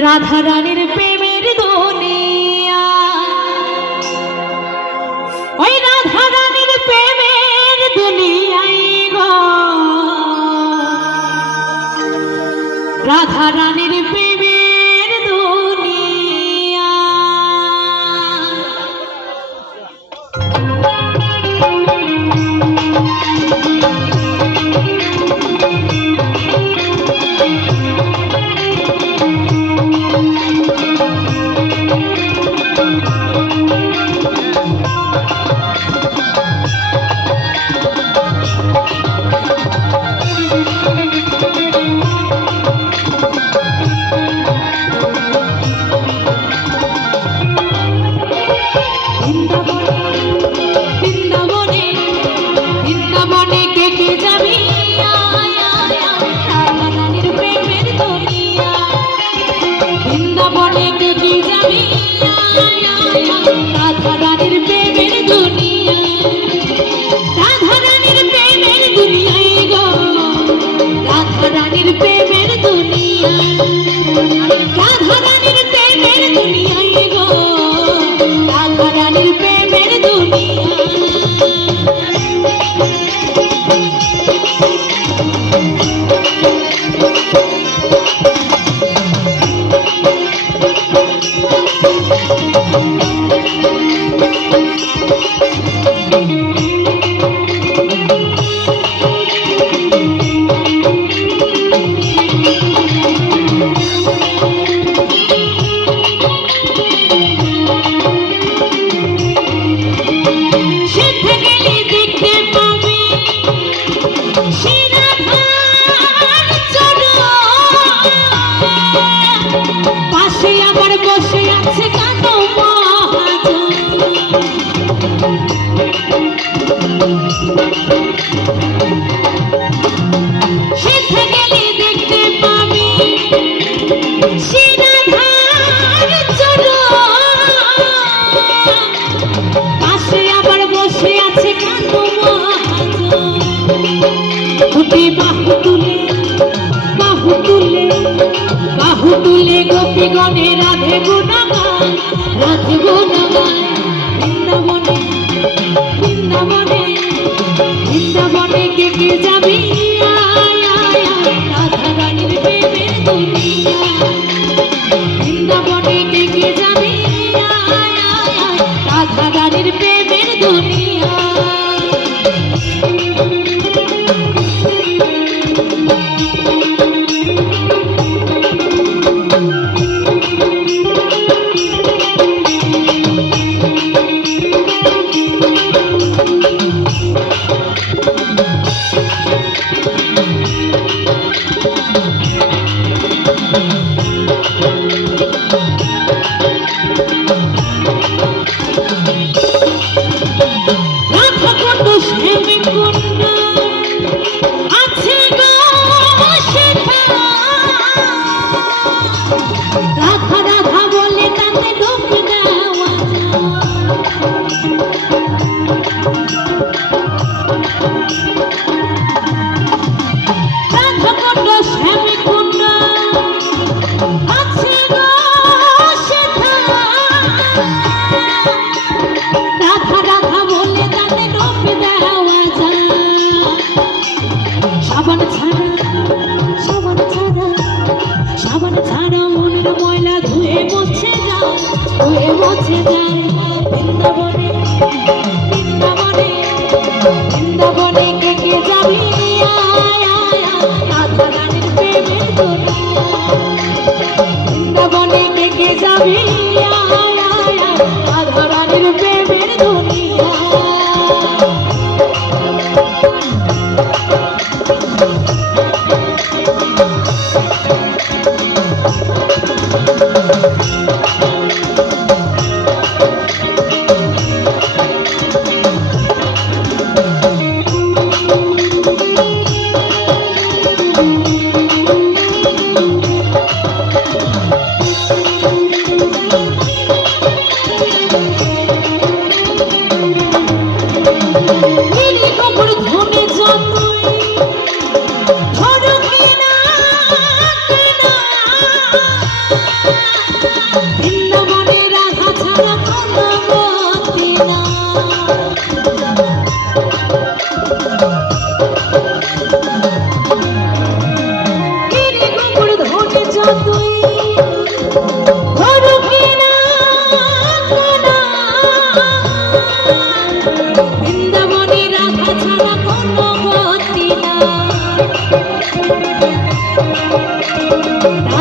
রাধা রানীর প্রেমের দুনিয়া, ওই রাধা রানীর প্রেমের দুনিয়ায় গো, রাধা রানীর প্রেমের দুনিয়া। বাহু তুলে গোপীগণে রাধে গুণগান, রাধে গুণগান। বৃন্দাবনে বৃন্দাবনে বৃন্দাবনে কে কে যাবি, রাধা রানীর প্রেমের দুনিয়া। বৃন্দাবনে কে কে যাবি, রাধা রানীর প্রেমের দুনিয়া। সাবান ছাড়া মনের ময়লা ধুয়ে মুছে যাও, ধুয়ে মুছে যাও। বৃন্দাবনে বৃন্দাবনে বৃন্দাবনে কে কে যাবি, রাধা রানীর প্রেমের দুনিয়া। বৃন্দাবনে কে কে যাবি, রাধা রানীর প্রেমের দুনিয়া।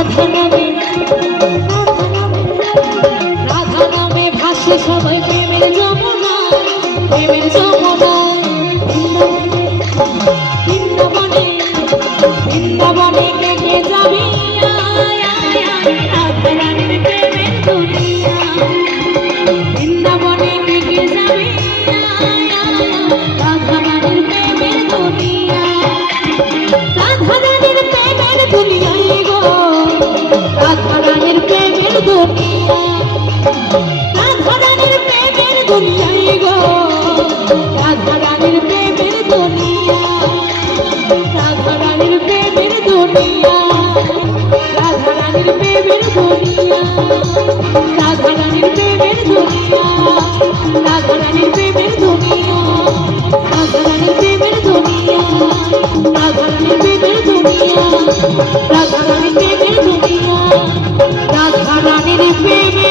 রাধা নামে রাধা নামে ভাসে সবাই প্রেমের যমুনায় প্রেমের যমুনায় বৃন্দাবনে বৃন্দাবনে কে কে যাবি আয়, আয়, আয়, রাধা রানীর প্রেমের দুনিয়া বৃন্দাবনে কে কে যাবি আয়, আয়, রাধা রানীর প্রেমের দুনিয়া রাধা রানীর প্রেমের দুনিয়ায় গো রাধা রানীর প্রেমের দুনিয়া রাধা রানীর প্রেমের দুনিয়ায় গো রাধা রানীর প্রেমের দুনিয়া রাধা রানীর প্রেমের দুনিয়া রাধা রানীর প্রেমের দুনিয়া রাধা রানীর প্রেমের দুনিয়া রাধা রানীর প্রেমের দুনিয়া রাধা রানীর প্রেমের দুনিয়া রাধা রানীর প্রেমের দুনিয়া রাধা রানীর প্রেমের দুনিয়া রাধা রানীর প্রেমের